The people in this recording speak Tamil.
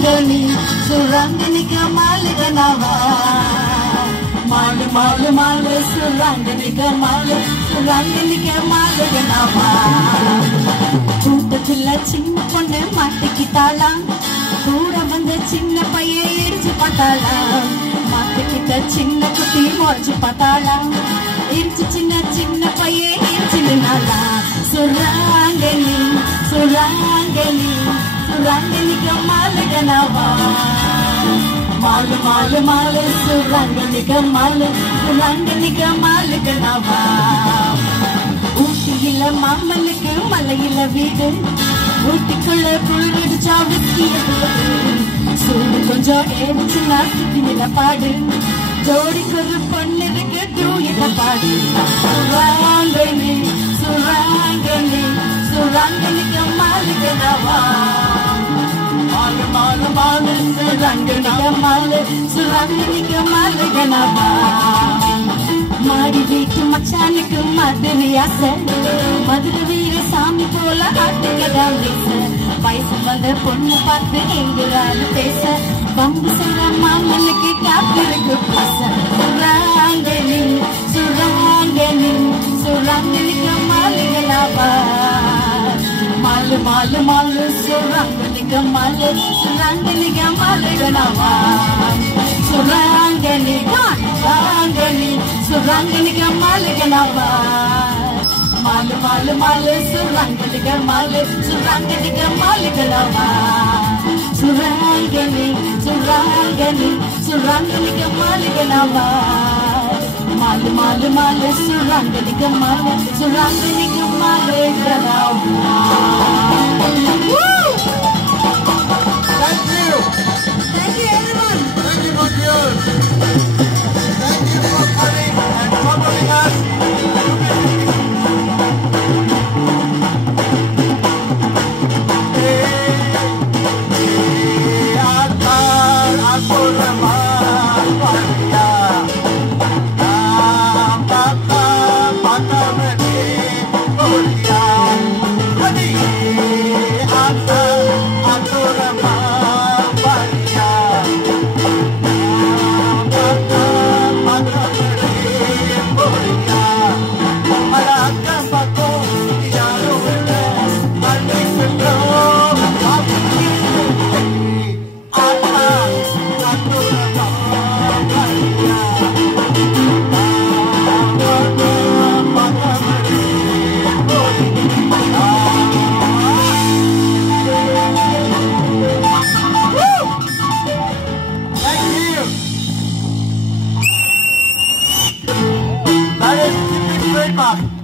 Surangani, Surangani Kamali Ganava. Malu, malu, malu, Surangani Kamali, Surangani Kamali Ganava. Kootathilla chinna ponnu maatikitaala, Kooda vanda chinna paiye irichu paataala, maatikita chinna kutti morichu paataala, irichu chinna paiye irichu ninnaala. Surangani, Surangani, Surangani Kamali Ganava. Malu, malu, malu, Surangani Kamali, Surangani Kamali Ganava. ஊட்டியில மாமனுக்கு மலையில வீடு, ஊட்டிக்குள்ள புல்வெடிச்சா விக்கியது, சூடு கொஞ்சம் ஏறிச்சுன்னா சிட்டியில பாடு, ஜோடிக்கு ஒரு பொண்ணு இருக்கு தூயில பாடு. சுராங்கனி, சுராங்கனி, சுராங்கனி கம்மாலு கனவா. மாலு மாலு மாலு சுராங்கனி கம்மாலு, சுராங்கனி கம்மாலு கனவா. மாடி வீட்டு மச்சானுக்கு மதுரை ஆசை, மதுரை வீர சாமி போல ஆட்டுக்கதான் பேச, வயசு வந்த பொண்ணு பார்த்து எங்களால பேச, பம்பு செய்ற மாமனுக்கு காத்திருக்கு பேச. சுராங்கனி, சுராங்கனி, சுராங்கனி கம்மாலு கனவா. மாலு மாலு மாலு சுராங்கனி கம்மாலு, சுராங்கனி கம்மாலு கனவா. Surangani, Surangani, Surangani Kamali Ganava. Malu, malu, malu, Surangani Kamali, Surangani Kamali Ganava. Surangani, Surangani, Surangani Kamali Ganava. Malu, malu, malu, Surangani Kamali, Surangani Kamali Ganava. Woo! Thank you. Thank you, everyone. Thank you, my dear. Thank you for coming and following us. That is typical trademark.